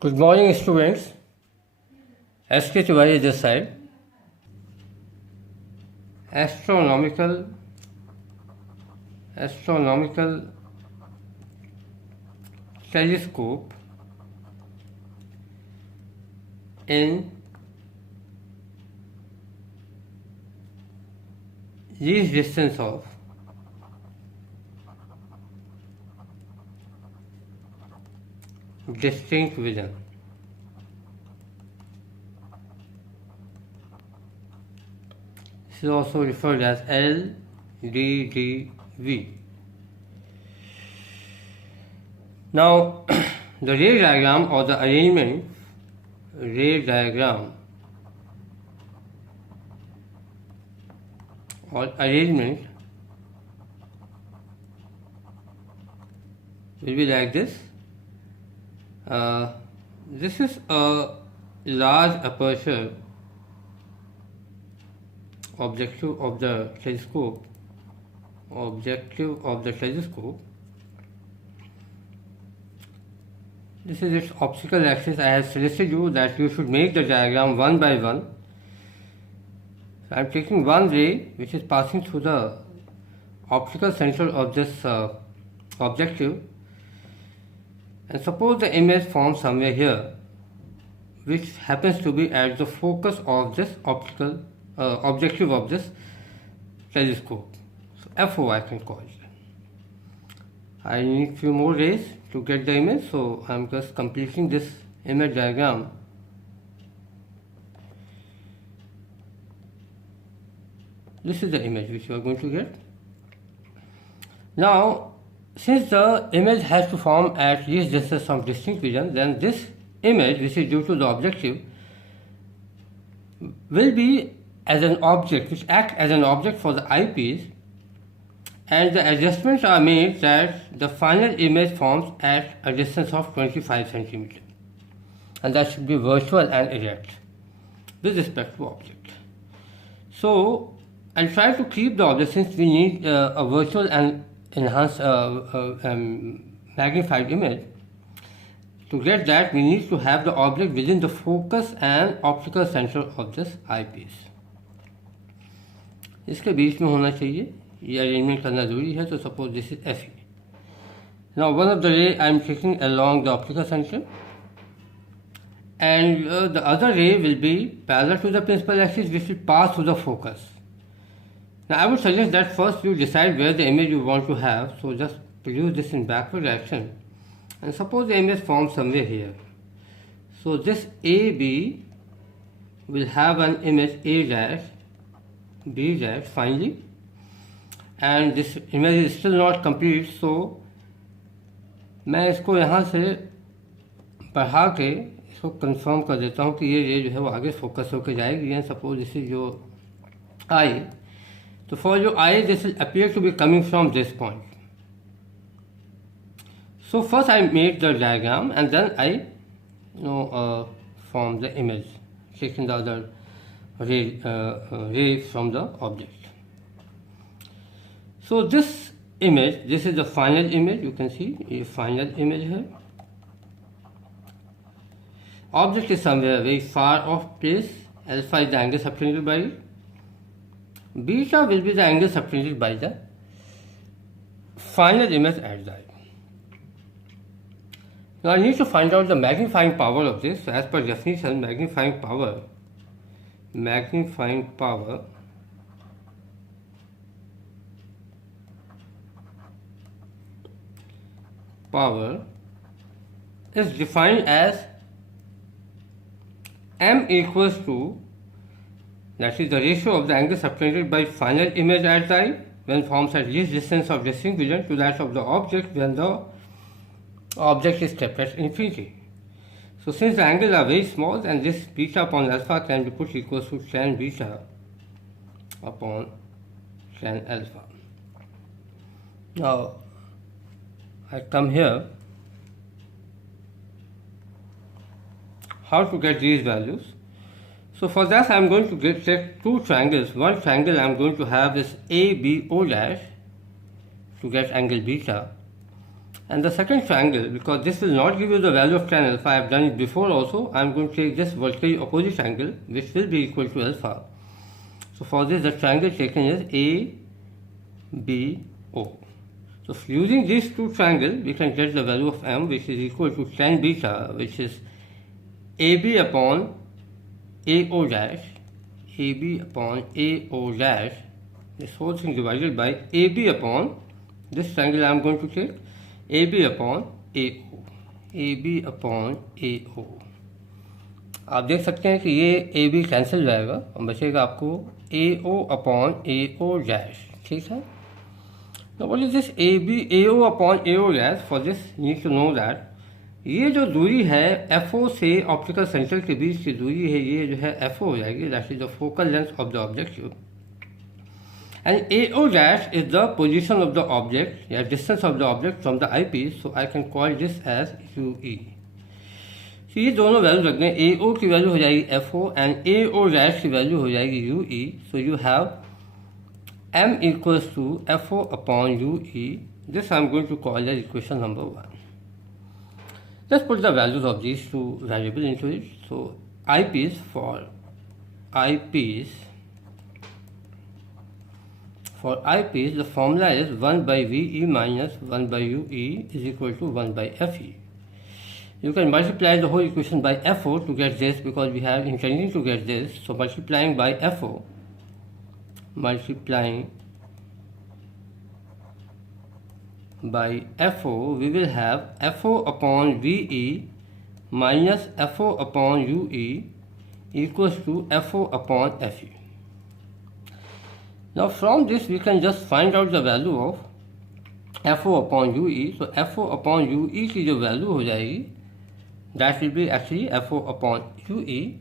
Good morning, students. SK Tiwari this side. Astronomical telescope in least distance of distinct vision. This is also referred as LDDV. Now, the ray diagram or the ray diagram or arrangement will be like this. This is a large aperture objective of the telescope. This is its optical axis. I have suggested you that you should make the diagram one by one. So I am taking one ray which is passing through the optical center of this objective, and suppose the image forms somewhere here, which happens to be at the focus of this optical objective of this telescope. So FO I can call it. I need few more rays to get the image, so I am just completing this image diagram. This is the image which you are going to get. Now, since the image has to form at least distance from distinct vision, then this image, which is due to the objective, will be as an object, which acts as an object for the eyepiece, and the adjustments are made that the final image forms at a distance of 25 centimeters, and that should be virtual and erect with respect to object. So I'll try to keep the object, since we need a virtual and enhanced magnified image. To get that, we need to have the object within the focus and optical center of this eyepiece. इसके बीच में होना चाहिए, ये arrangement करना जरूरी है. तो suppose this is FE. Now one of the ray I am taking along the optical center, and the other ray will be parallel to the principal axis, which will pass through the focus. Now I would suggest that first you decide where the image you want to have. So just produce this in backward direction, and suppose the image forms somewhere here. So this AB will have an image A dash, B dash finally, and this image is still not complete. So मैं इसको यहाँ से बढ़ा के इसको confirm कर देता हूँ कि ये रे जो है वो आगे फोकस होकर जाएगी. And suppose this is your I. So for your eye, this will appear to be coming from this point. So first I make the diagram, and then I form the image, taking the other ray from the object. So this image, this is the final image. You can see a final image here. Object is somewhere very far off place. Alpha is the angle subtended by it. Beta will be the angle subtended by the final image at the eye. Now I need to find out the magnifying power of this. So as per definition, magnifying power is defined as M equals to, that is the ratio of the angle subtended by final image at the eye when forms at least distance of distinct vision to that of the object when the object is kept at infinity. So since the angles are very small, and this beta upon alpha can be put equals to tan beta upon tan alpha. Now I come here. How to get these values? So for that I am going to take two triangles. One triangle I am going to have is ABO dash to get angle beta, And the second triangle, because this will not give you the value of tan alpha, I have done it before also, I am going to take this vertically opposite angle which will be equal to alpha. So for this the triangle taken is ABO. So using these two triangles we can get the value of m which is equal to tan beta, which is AB upon AO dash, AB upon AO dash, this whole thing divided by AB upon this triangle I am going to take, AB upon AO, AB upon AO. आप देख सकते हैं कि ये AB cancel जाएगा और बचेगा आपको AO upon AO dash, ठीक है. Now what is this AO upon AO dash? For this you need to know that ये जो दूरी है FO से ऑप्टिकल सेंटर के बीच की दूरी है, ये जो है FO हो जाएगी, that is the focal length of the object. And AO dash is the position of the object, yeah, distance of the object from the eyepiece, so I can call this as UE. So ये दोनों value रख दें, AO की value हो जाएगी FO and AO dash की value हो जाएगी UE. So you have M equals to FO upon UE. This I am going to call as equation number 1. Let's put the values of these two variables into it. So eyepiece, for eyepiece, the formula is 1 by VE minus 1 by UE is equal to 1 by FE. You can multiply the whole equation by FO to get this, because we have intending to get this. So multiplying by FO, we will have FO upon VE minus FO upon UE equals to FO upon FE. Now from this we can just find out the value of FO upon UE. So FO upon UE की जो value हो जाएगी, that will be actually FO upon UE,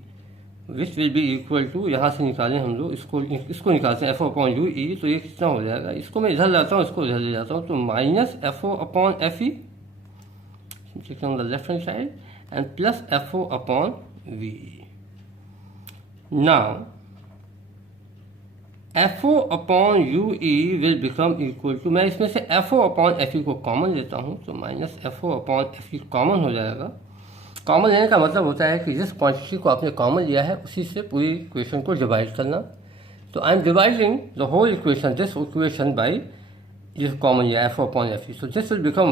which will be equal to, यहाँ से निकालें हम लोग, इसको निकालते हैं FO upon UE, तो ये कितना हो जाएगा, इसको मैं इधर लाता हूँ, इसको इधर ले जाता हूँ, तो minus FO upon FE, on the left hand side, and plus FO upon VE. Now FO upon UE will become equal to, मैं इसमें से FO upon FE को कॉमन लेता हूँ, तो minus FO upon FE common हो जाएगा. Common लेने का मतलब होता है कि जिस क्वांटिटी को आपने कॉमन लिया है उसी से पूरी इक्वेशन को डिवाइड करना. तो I am dividing the whole equation, this equation by जिस कॉमन लिया FO upon FE. So this will become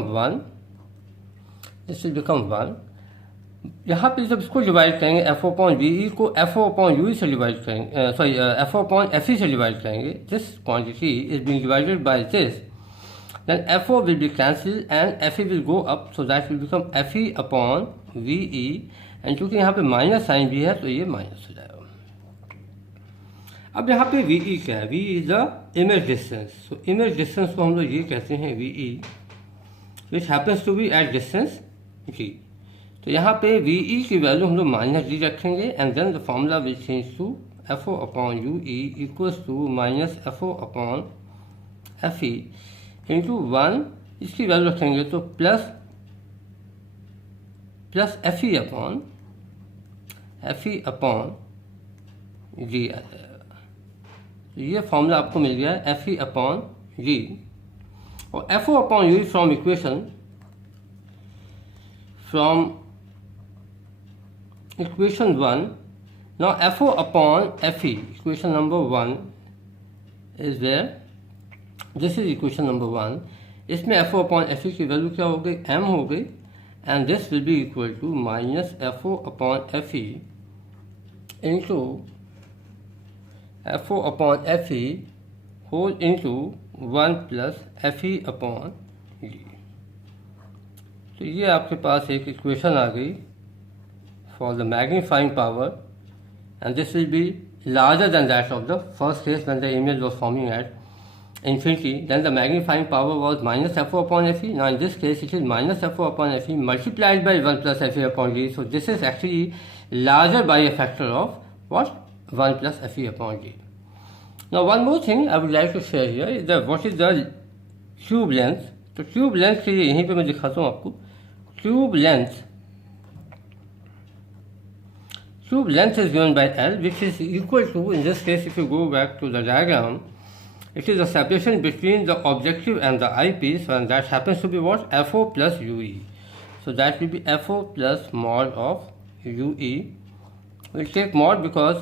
1. यहाँ पे जब इसको डिवाइड करेंगे FO upon VE को FO upon UE से डिवाइड करेंगे, FO upon FE से डिवाइड करेंगे. This quantity is being divided by this, then FO will be cancelled and FE will go up, so that will become FE upon VE, and चूँकि यहाँ पे minus sign भी है तो ये minus हो जाएगा. अब यहाँ पे VE क्या है, VE is the image distance. So image distance को हम लोग ये कहते हैं VE, which happens to be at distance G. तो यहाँ पे VE की वैल्यू हम लोग माइनस G रखेंगे, and then the formula will change to FO upon UE equals to minus FO upon FE into 1, इसकी वैल्यू रखेंगे तो प्लस FE अपॉन G आ जाएगा. तो ये फॉर्मूला आपको मिल गया है FE अपॉन G. और FO upon UE from equation 1. Now FO upon FE, equation number 1 is where, this is equation number 1. इसमें FO upon FE की वैल्यू क्या हो गई, M हो गई, and this will be equal to minus FO upon FE into FO upon FE whole into 1 plus FE upon G. तो ये आपके पास एक इक्वेशन आ गई for the magnifying power, and this will be larger than that of the first case when the image was forming at infinity. Then the magnifying power was minus FO upon FE. Now in this case it is minus FO upon FE multiplied by 1 plus FE upon G. So this is actually larger by a factor of what, 1 plus FE upon G. Now one more thing I would like to share here is that what is the tube length. तो tube length के लिए यहीं पे मैं दिखाता हूँ आपको. Tube length is given by L, which is equal to, in this case if you go back to the diagram, It is the separation between the objective and the eyepiece, and that happens to be what? FO plus UE. So that will be FO plus mod of UE. We'll take mod because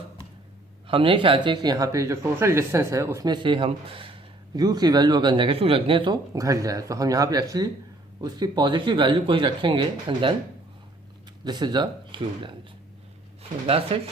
हम नहीं चाहते कि यहाँ पे जो total distance है उसमें से हम u की वैल्यू अगर नेगेटिव रख दें तो घट जाए, तो हम यहाँ पे एक्चुअली उसकी पॉजिटिव वैल्यू को ही रखेंगे, and then this is the tube length. So that's it.